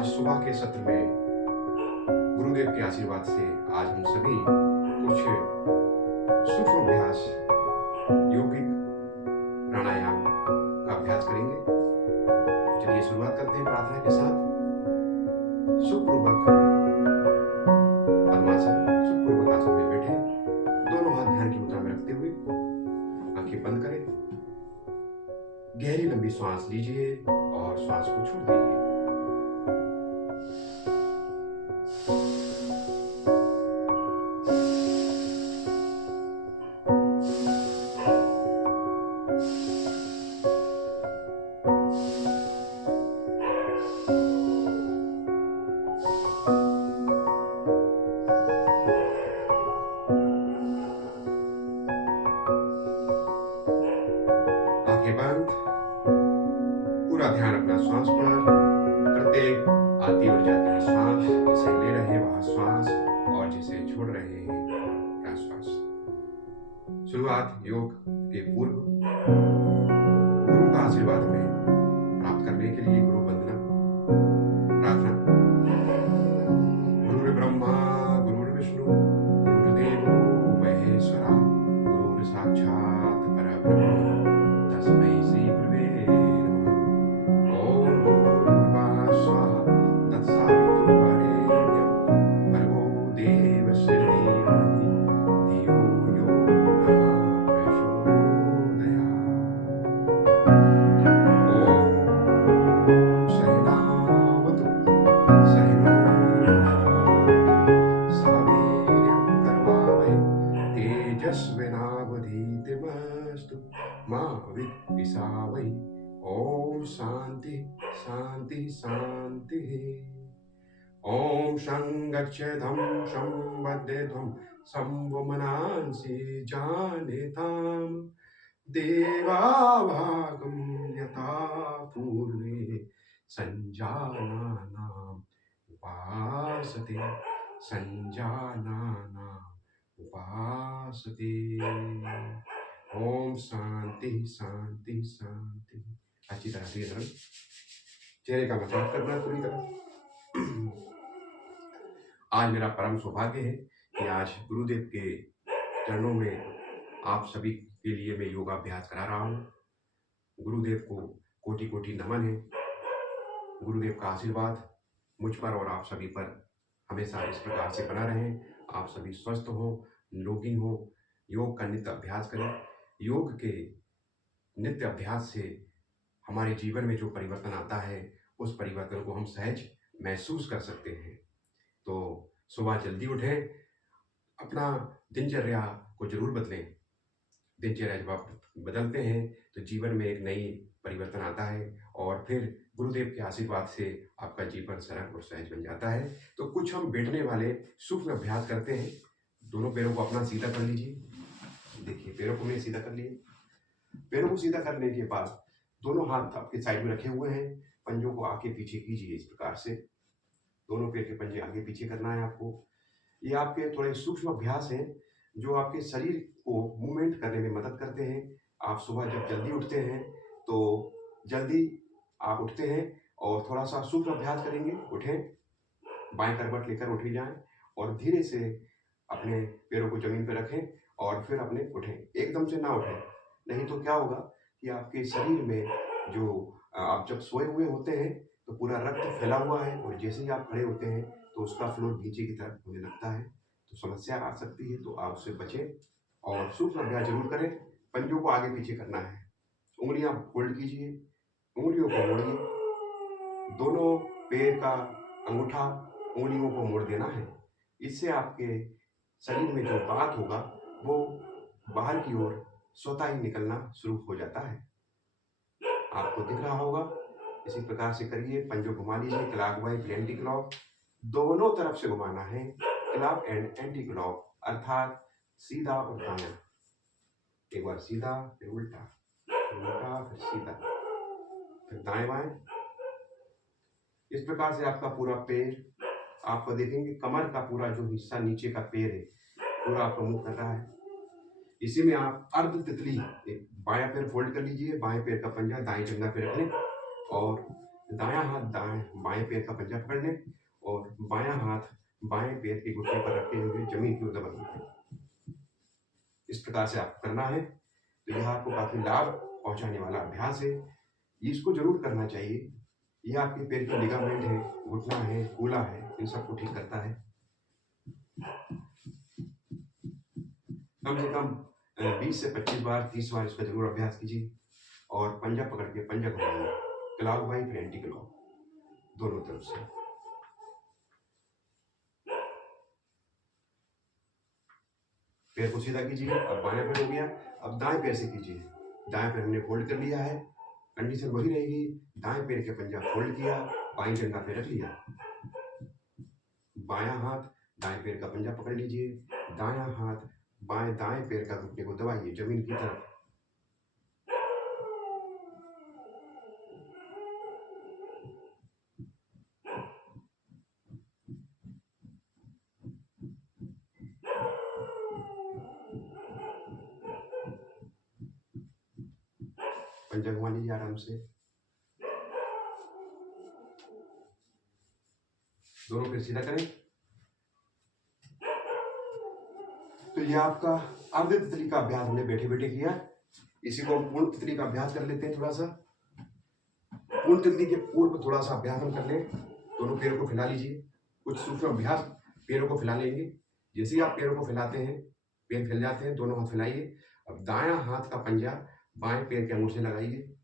आज सुबह के सत्र में गुरुदेव के आशीर्वाद से आज हम सभी कुछ सूक्ष्म अभ्यास, योगिक प्राणायाम का अभ्यास करेंगे। चलिए शुरुआत करते हैं प्रार्थना के साथ। सुखपूर्वक पद्मासन, सुखपूर्वक आसन में बैठे, दोनों हाथ ध्यान की मुद्रा में रखते हुए आंखें बंद करें। गहरी लंबी सांस लीजिए और श्वास को छोड़ दीजिए। आंखें बंद, पूरा ध्यान अपना श्वास पर। प्रत्येक आती और जाती हुई श्वास, जिसे ले रहे हैं वह श्वास और जिसे छोड़ रहे हैं वह श्वास। शुरुआत योग के पूर्व गुरु का आशीर्वाद में प्राप्त करने के लिए गुरु वंदना प्रार्थना। गुरुर्ब्रह्मा गुरुर्विष्णु गुरुर्देवो महेश्वरा गुरुर् साक्षात् परब्रह्म तस्मै श्री गुरुवे नमः। ओम भूर्भुवः स्वः तत्सवितुर्वरेण्यं भर्गो देवस्य धीमहि धियो यो नः प्रचोदयात्। ओम सहनावतु सहनो सवीर्यं करवावहै तेजस्विनावधीतमस्तु मा विद्विषावहै। ओम शांति शांति शांति। ओम संगच्छेदं संवदेध्वं संवमनांसि जानेतां देवाभागं यथा पूर्वे संजानानाम् उपासते संजानानाम् उपासते। ओम शांति शांति शांति। अच्छी तरह से चेहरे का मसाज करना पूरी तरह। आज मेरा परम सौभाग्य है कि आज गुरुदेव के चरणों में आप सभी के लिए मैं योगाभ्यास करा रहा हूँ। गुरुदेव को कोटि कोटि नमन है। गुरुदेव का आशीर्वाद मुझ पर और आप सभी पर हमेशा इस प्रकार से बना रहे। आप सभी स्वस्थ हो, निरोगी हो, योग का नित्य अभ्यास करें। योग के नित्य अभ्यास से हमारे जीवन में जो परिवर्तन आता है उस परिवर्तन को हम सहज महसूस कर सकते हैं। तो सुबह जल्दी उठें, अपना दिनचर्या को जरूर बदलें। दिनचर्या जब आप बदलते हैं तो जीवन में एक नई परिवर्तन आता है और फिर गुरुदेव के आशीर्वाद से आपका जीवन सरल और सहज बन जाता है। तो कुछ हम बैठने वाले सूक्ष्म अभ्यास करते हैं। दोनों पैरों को अपना सीधा कर लीजिए। देखिए, पैरों को मैंने सीधा कर लिए। पैरों को सीधा करने के बाद दोनों हाथ आपके साइड में रखे हुए हैं। पंजों को आगे पीछे कीजिए इस प्रकार से। दोनों पैर के पंजे आगे पीछे करना है आपको। ये आपके थोड़े सूक्ष्म अभ्यास हैं जो आपके शरीर को मूवमेंट करने में मदद करते हैं। आप सुबह जब जल्दी उठते हैं तो जल्दी आप उठते हैं और थोड़ा सा सूक्ष्म अभ्यास करेंगे। उठें, बाएं करवट लेकर उठ जाएं और धीरे से अपने पैरों को जमीन पर रखें और फिर अपने उठें। एकदम से ना उठें, नहीं तो क्या होगा कि आपके शरीर में जो आप जब सोए हुए होते हैं तो पूरा रक्त फैला हुआ है और जैसे ही आप खड़े होते हैं तो उसका फ्लो नीचे की तरफ होने लगता है, तो समस्या आ सकती है। तो आप उससे बचें और सूक्ष्म अभ्यास जरूर करें। पंजों को आगे पीछे करना है। उंगलियां फोल्ड कीजिए, उंगलियों को मोड़िए। दोनों पैर का अंगूठा उंगलियों को मोड़ देना है। इससे आपके शरीर में जो बात होगा वो बाहर की ओर स्वतः ही निकलना शुरू हो जाता है। आपको दिख रहा होगा। इसी प्रकार से करिए। पंजों घुमा लीजिए, क्लॉकवाइज एंटी क्लॉक, दोनों तरफ से घुमाना है। क्लॉक एंड एंटी क्लॉक, अर्थात सीधा और दायां। एक बार सीधा, फिर उल्टा, फिर सीधा, फिर दाएं बाएं। इस प्रकार से आपका पूरा पैर, आपको देखेंगे कमर का पूरा जो हिस्सा नीचे का पैर है पूरा आपका मूव कर रहा है। इसी में आप अर्ध तितली, एक बायां पैर फोल्ड कर लीजिए, बाएं पैर का पंजा दाएं जंघा पे रख लें और दायां हाथ बाएं पैर का पंजा पकड़ लें और बायां हाथ बाएं पैर के घुटने पर रखते हुए जमीन की ओर दबाएं। इस प्रकार से आपको करना है। तो यह आपको काफी लाभ पहुंचाने वाला अभ्यास है, इसको जरूर करना चाहिए। यह आपके पैर के लिगामेंट है, घुटना है, कूला है, इन सबको ठीक करता है। कम से कम 20 से 25 बार 30 बार इसका जरूर अभ्यास कीजिए और पंजा पकड़ के पंजा घुमाइए, क्लॉकवाइज और एंटी क्लॉक दोनों तरफ से। पैर को सीधा कीजिए। अब बाएं पैर हो गया, अब दाएं पैर से कीजिए। दाएं पैर हमने फोल्ड कर लिया है, कंडीशन वही रहेगी। दाएं पैर के पंजा फोल्ड किया, बाएं जंघा पे रख लिया, बायां हाथ दाएं पैर का पंजा पकड़ लीजिए, दायां हाथ दाएं पैर का घुटने को दबाइए जमीन की तरफ। पंजा घुमा लीजिए आराम से। दोनों पैर सीधा करें। तो ये आपका अर्ध तितली का अभ्यास हमने बैठे बैठे किया। इसी को हम पूर्ण तितली का अभ्यास कर लेते हैं। थोड़ा सा पूर्ण तितली के पूर्व थोड़ा सा अभ्यास हम कर लें। दोनों पैरों को फैला लीजिए। कुछ सूक्ष्म अभ्यास पैरों को फैला लेंगे। जैसे ही आप पैरों को फैलाते हैं, पैर फैल जाते हैं, दोनों हाथ फैलाइए। अब दायां हाथ का पंजा बाएं पैर के अंगूठे से लगाइए।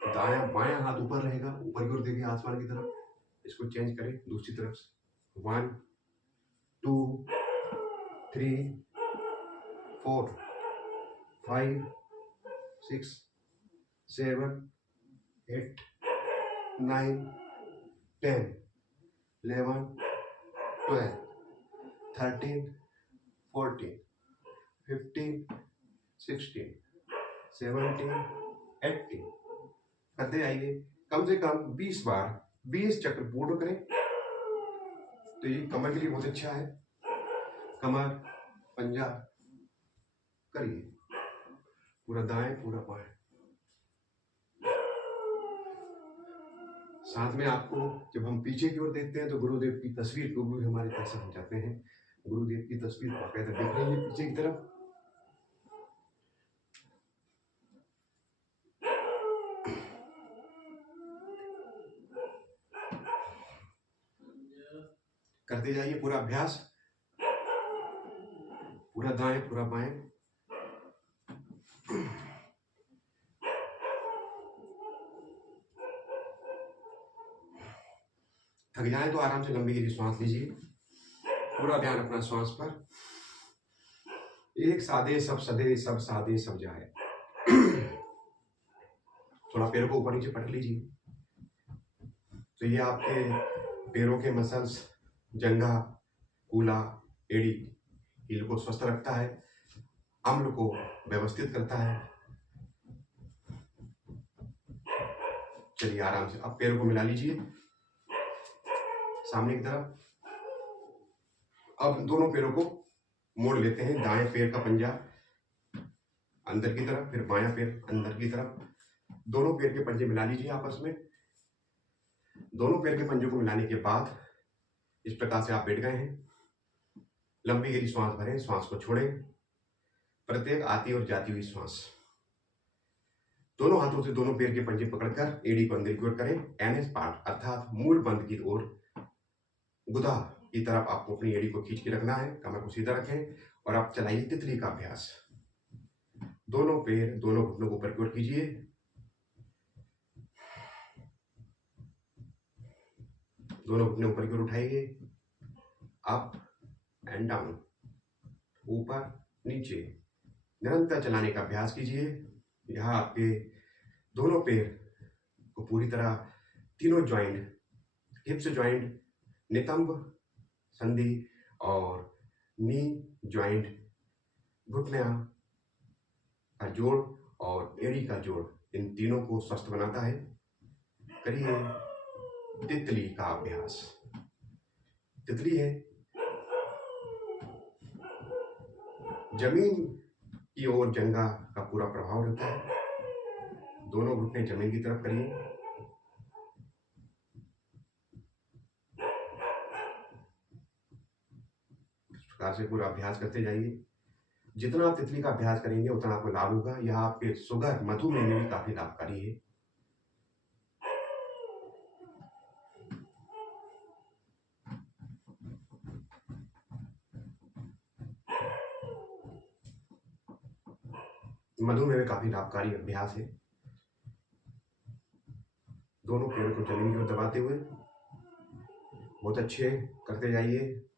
बायां हाथ ऊपर रहेगा, ऊपर की ओर देखिए आसमान की तरफ। इसको चेंज करें दूसरी तरफ से। 1 2 3 4 5 6 7 8 9 10 11 12 13 14 15 16 17 18 करते आइए। कम से कम 20 बार 20 चक्र पूर्ण करें। तो ये कमर के लिए बहुत अच्छा है। कमर पंजा करिए, पूरा दाएं पूरा बाएं। साथ में आपको जब हम पीछे की ओर देखते हैं तो गुरुदेव की तस्वीर को भी हमारे दर्शन हो जाते हैं। गुरुदेव की तस्वीर को आप देख रहे हैं पीछे की तरफ। करते जाइए पूरा अभ्यास, पूरा दाएं पूरा बाएं। थक जाए तो आराम से लंबी गहरी सांस लीजिए। पूरा ध्यान अपना श्वास पर। एक सादे सब सदे, सब सादे सब जाए। थोड़ा पैरों को ऊपर नीचे पटक लीजिए। तो ये आपके पैरों के मसल्स, जंघा, कूला, एड़ी, हील को स्वस्थ रखता है, अम्ल को व्यवस्थित करता है। चलिए आराम से अब पैरों को मिला लीजिए सामने की तरफ। अब दोनों पैरों को मोड़ लेते हैं। दाएं पैर का पंजा अंदर की तरफ, फिर बायां पैर अंदर की तरफ। दोनों पैर के पंजे मिला लीजिए आपस में। दोनों पैर के पंजों को मिलाने के बाद इस प्रकार से आप बैठ गए हैं। लंबी गहरी श्वास भरें, श्वास को छोड़ें। प्रत्येक आती और जाती हुई श्वास। दोनों हाथों से दोनों पैर के पंजे पकड़कर एड़ी को अंदर की ओर करें। एनएस पार्ट अर्थात मूल बंद की ओर, गुदा की तरफ आपको अपनी एड़ी को खींच के रखना है। कमर को सीधा रखें और आप चलाइए तितली का अभ्यास। दोनों पैर दोनों घुटनों को ऊपर की ओर कीजिए। दोनों घुटने ऊपर की ओर उठाइए। अप एंड डाउन, ऊपर नीचे निरंतर चलाने का अभ्यास कीजिए। यहाँ आपके दोनों पैर को पूरी तरह तीनों ज्वाइंट, हिप्स ज्वाइंट, नितंब संधि और नी ज्वाइंट, घुटना का जोड़ और एड़ी का जोड़, इन तीनों को स्वस्थ बनाता है। करिए तितली का अभ्यास। तितली है, जमीन की ओर जंघा का पूरा प्रभाव रहता है। दोनों घुटने जमीन की तरफ करिए। प्रकार से पूरा अभ्यास करते जाइए। जितना आप तितली का अभ्यास करेंगे उतना आपको लाभ होगा। यह आपके शुगर मधुमेह में भी काफी लाभकारी है। मधुमेह में काफी लाभकारी अभ्यास है। दोनों पैर को जमीन की ओर दबाते हुए बहुत अच्छे करते जाइए।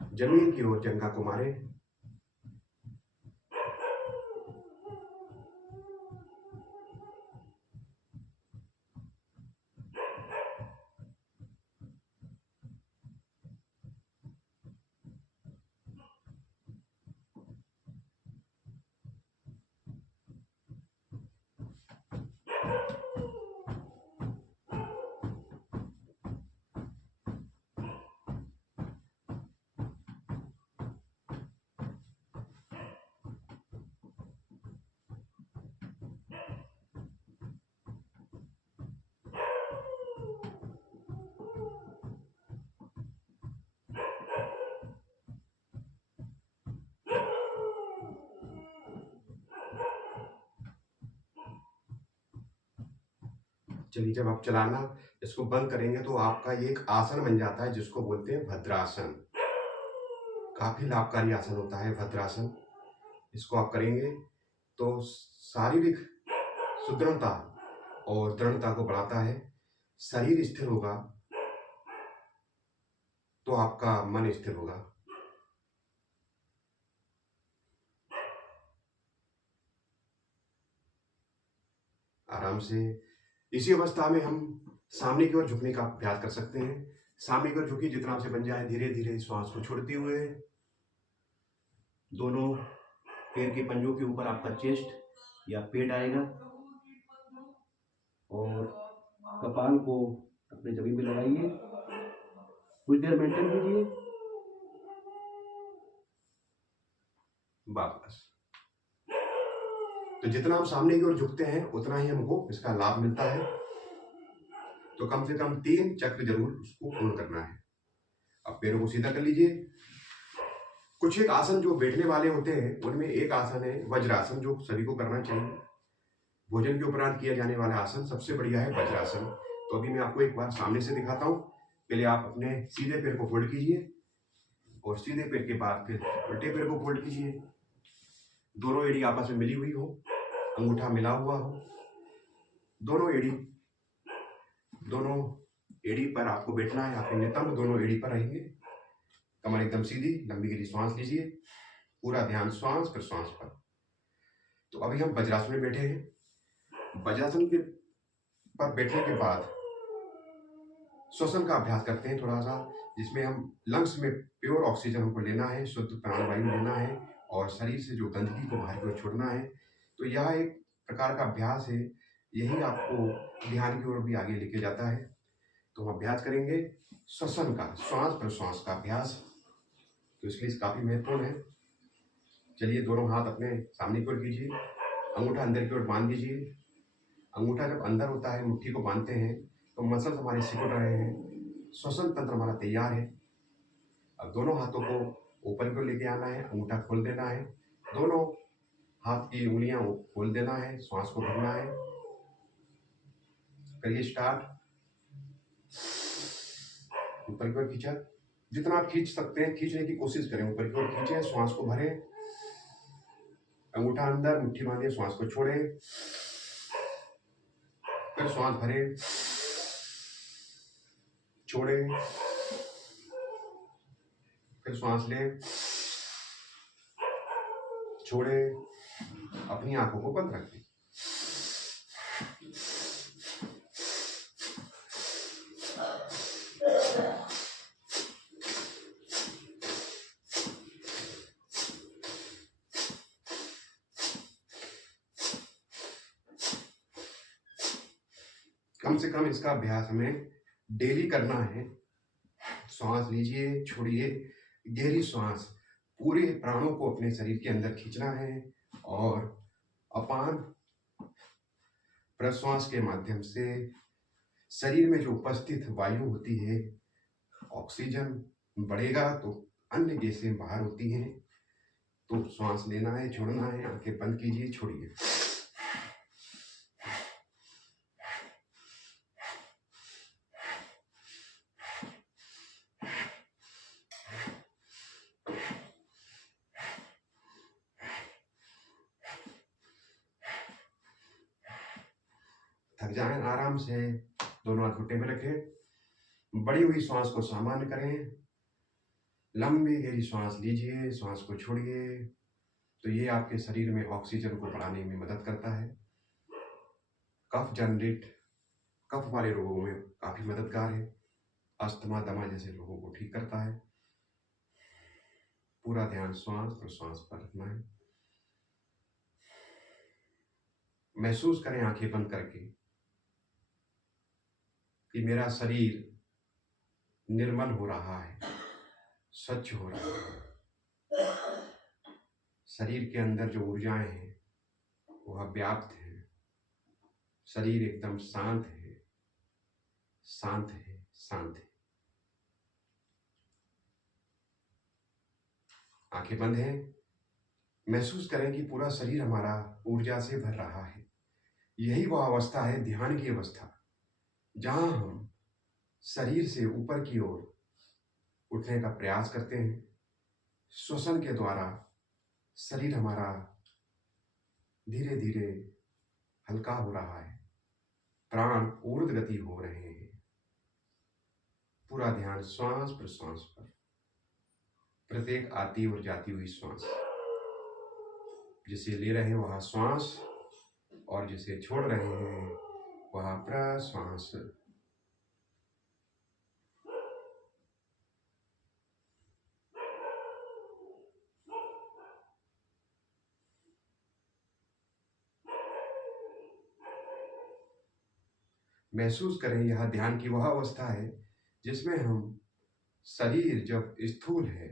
जमीन की ओर जंघा को मारे। चलिए, जब आप चलाना इसको बंद करेंगे तो आपका ये एक आसन बन जाता है जिसको बोलते हैं भद्रासन। काफी लाभकारी आसन होता है भद्रासन। इसको आप करेंगे तो शारीरिक सुदृढ़ता और दृढ़ता को बढ़ाता है। शरीर स्थिर होगा तो आपका मन स्थिर होगा। आराम से इसी अवस्था में हम सामने की ओर झुकने का अभ्यास कर सकते हैं। सामने की ओर झुकी जितना आपसे बन जाए, धीरे धीरे श्वास को छोड़ते हुए दोनों पैर के पंजों के ऊपर आपका चेस्ट या पेट आएगा और कपाल को अपने जमीन पे लगाइए। कुछ देर मेंटेन कीजिए। वापस। तो जितना हम सामने की ओर झुकते हैं उतना ही हमको इसका लाभ मिलता है। तो कम से कम 3 चक्र जरूर उसको पूर्ण करना है। अब पैरों को सीधा कर लीजिए। कुछ एक आसन जो बैठने वाले होते हैं उनमें एक आसन है वज्रासन, जो सभी को करना चाहिए। भोजन के उपरांत किया जाने वाला आसन सबसे बढ़िया है वज्रासन। तो अभी मैं आपको एक बार सामने से दिखाता हूँ। पहले आप अपने सीधे पैर को फोल्ड कीजिए और सीधे पैर के बाद फिर उल्टे पैर को फोल्ड कीजिए। दोनों एड़ी आपस में मिली हुई हो, अंगूठा मिला हुआ हो। दोनों एड़ी पर आपको बैठना है। आपके नितंब दोनों एड़ी पर रहेंगे। कमर एकदम सीधी, लंबी गहरी श्वास लीजिए। पूरा ध्यान श्वास प्रश्वास पर। तो अभी हम वज्रासन में बैठे हैं। वज्रासन के पर बैठने के बाद श्वसन का अभ्यास करते हैं थोड़ा सा, जिसमें हम लंग्स में प्योर ऑक्सीजन हमको लेना है, शुद्ध प्राणवायु लेना है और शरीर से जो गंदगी को बाहर की ओर छोड़ना है। तो यह एक प्रकार का अभ्यास है। यही आपको ध्यान की ओर भी आगे लेके जाता है। तो हम अभ्यास करेंगे श्वसन का, श्वास प्रश्वास का अभ्यास। तो इसलिए काफी महत्वपूर्ण है। चलिए, दोनों हाथ अपने सामने की ओर कीजिए। अंगूठा अंदर की ओर बांध दीजिए। अंगूठा जब अंदर होता है, मुट्ठी को बांधते हैं तो मसल्स हमारे सिकुड़ रहे हैं, श्वसन तंत्र हमारा तैयार है। अब दोनों हाथों को ऊपर की ओर लेके आना है, अंगूठा खोल देना है, दोनों हाथ की उंगलियां खोल देना है, श्वास को भरना है। करिए स्टार्ट। ऊपर की ओर खींचा, जितना आप खींच सकते हैं खींचने की कोशिश करें। ऊपर की ओर खींचे, श्वास को भरें, अंगूठा अंदर, मुट्ठी बांधिए, श्वास को छोड़े, फिर श्वास भरे, छोड़े, फिर श्वास ले, छोड़े। अपनी आंखों को बंद रखें। कम से कम इसका अभ्यास हमें डेली करना है। श्वास लीजिए, छोड़िए, गहरी श्वास, पूरे प्राणों को अपने शरीर के अंदर खींचना है और अपान प्रश्वास के माध्यम से शरीर में जो उपस्थित वायु होती है, ऑक्सीजन बढ़ेगा तो अन्य गैसें बाहर होती हैं। तो श्वास लेना है, छोड़ना है, आंखें बंद कीजिए, छोड़िए। थक जाएं आराम से दोनों हाथ घुटने में रखें। बड़ी हुई श्वास को सामान्य करें। लंबी गहरी श्वास लीजिए, श्वास को छोड़िए। तो ये आपके शरीर में ऑक्सीजन को बढ़ाने में मदद करता है। कफ जनरेट, कफ वाले रोगों में काफी मददगार है। अस्थमा, दमा जैसे रोगों को ठीक करता है। पूरा ध्यान श्वास प्रश्वास पर रखना है। महसूस करें आंखें बंद करके कि मेरा शरीर निर्मल हो रहा है, स्वच्छ हो रहा है। शरीर के अंदर जो ऊर्जाएं हैं वह व्याप्त है। शरीर एकदम शांत है, शांत है, शांत है। आंखें बंद हैं। महसूस करें कि पूरा शरीर हमारा ऊर्जा से भर रहा है। यही वह अवस्था है, ध्यान की अवस्था, जहां हम शरीर से ऊपर की ओर उठने का प्रयास करते हैं। श्वसन के द्वारा शरीर हमारा धीरे धीरे हल्का हो रहा है। प्राण ऊर्ध्व गति हो रहे हैं। पूरा ध्यान श्वास प्रश्वास पर। प्रत्येक आती और जाती हुई श्वास, जिसे ले रहे हैं वह श्वास और जिसे छोड़ रहे हैं वह प्रश्वास। महसूस करें यह ध्यान की वह अवस्था है जिसमें हम शरीर जब स्थूल है,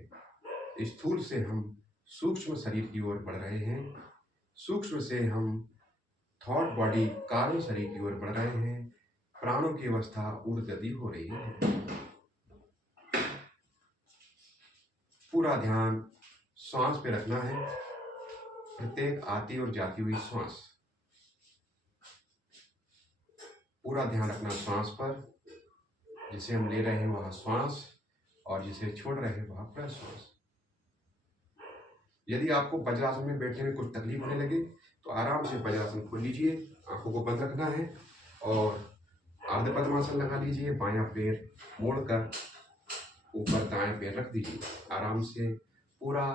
स्थूल से हम सूक्ष्म शरीर की ओर बढ़ रहे हैं, सूक्ष्म से हम थॉट बॉडी कारण शरीर की ओर बढ़ रहे हैं। प्राणों की अवस्था ऊर्ध्व गति हो रही है। पूरा ध्यान श्वास पे रखना है। प्रत्येक आती और जाती हुई श्वास, पूरा ध्यान रखना श्वास पर। जिसे हम ले रहे हैं वह श्वास और जिसे छोड़ रहे हैं वह प्रश्वास। यदि आपको वज्रासन में बैठने में कुछ तकलीफ होने लगे तो आराम से वज्रासन खोल लीजिए, आंखों को बंद रखना है और अर्ध पद्मासन लगा लीजिए। बायां पैर मोड़कर ऊपर दाएं पैर रख दीजिए। आराम से पूरा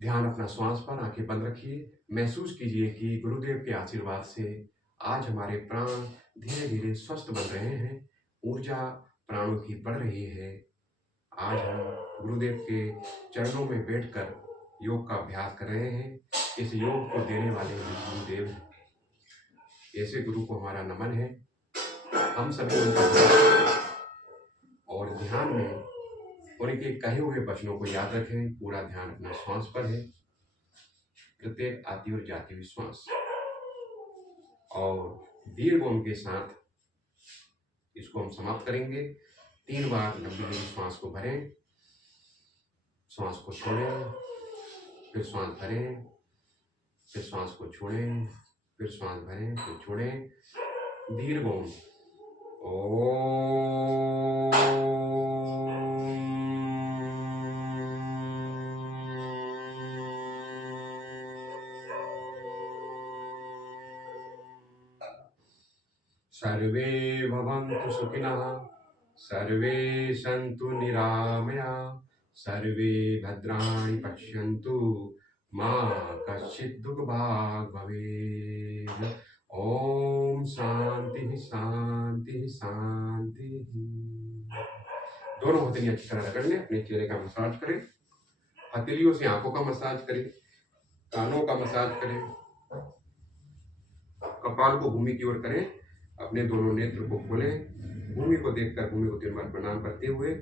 ध्यान अपना श्वास पर, आंखें बंद रखिए। महसूस कीजिए कि गुरुदेव के आशीर्वाद से आज हमारे प्राण धीरे धीरे स्वस्थ बन रहे हैं। ऊर्जा प्राणों की बढ़ रही है। आज हम गुरुदेव के चरणों में बैठकर योग का अभ्यास कर रहे हैं। इस योग को देने वाले गुरुदेव हैं। ऐसे गुरु को हमारा नमन है। हम सभी उनका और ध्यान में उनके कहे हुए वचनों को याद रखें। पूरा ध्यान अपना श्वास पर है। प्रत्येक आती और जाती हुई श्वास और दीर्घ ओम के साथ इसको हम समाप्त करेंगे। 3 बार लंबी लंबी श्वास को भरें, श्वास को छोड़ें, फिर श्वास भरें, फिर श्वास को छोड़ें, फिर श्वास भरें, फिर छोड़ें। दीर्घ ओम। सर्वे भवन्तु सुखिनः, सर्वे सन्तु निरामयाः, सर्वे भद्राणि पश्यन्तु, मा कश्चित् दुःखभाग् भवेत्। ओम शांति शांति शांति। दोनों हथेलियां अच्छी तरह रगड़ लें। अपने चेहरे का मसाज करें। हथेलियों से आंखों का मसाज करें, कानों का मसाज करें, कपाल को भूमि की ओर करें। अपने दोनों नेत्र को खोलें। भूमि को देखकर भूमि को 3 बार प्रणाम करते हुए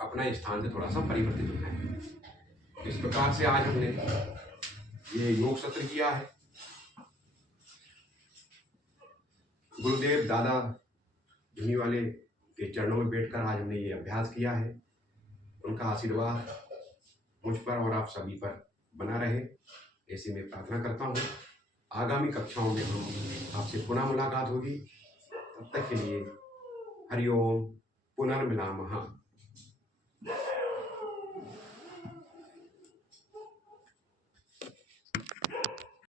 अपना स्थान से थोड़ा सा परिवर्तित होना है। इस प्रकार से आज हमने ये योग सत्र किया है। गुरुदेव दादा धुनी वाले के चरणों में बैठकर आज हमने ये अभ्यास किया है। उनका आशीर्वाद मुझ पर और आप सभी पर बना रहे, ऐसी मैं प्रार्थना करता हूँ। आगामी कक्षाओं में हम आपसे पुनः मुलाकात होगी। तब तक के लिए हरिओम, पुनर्मिलामः।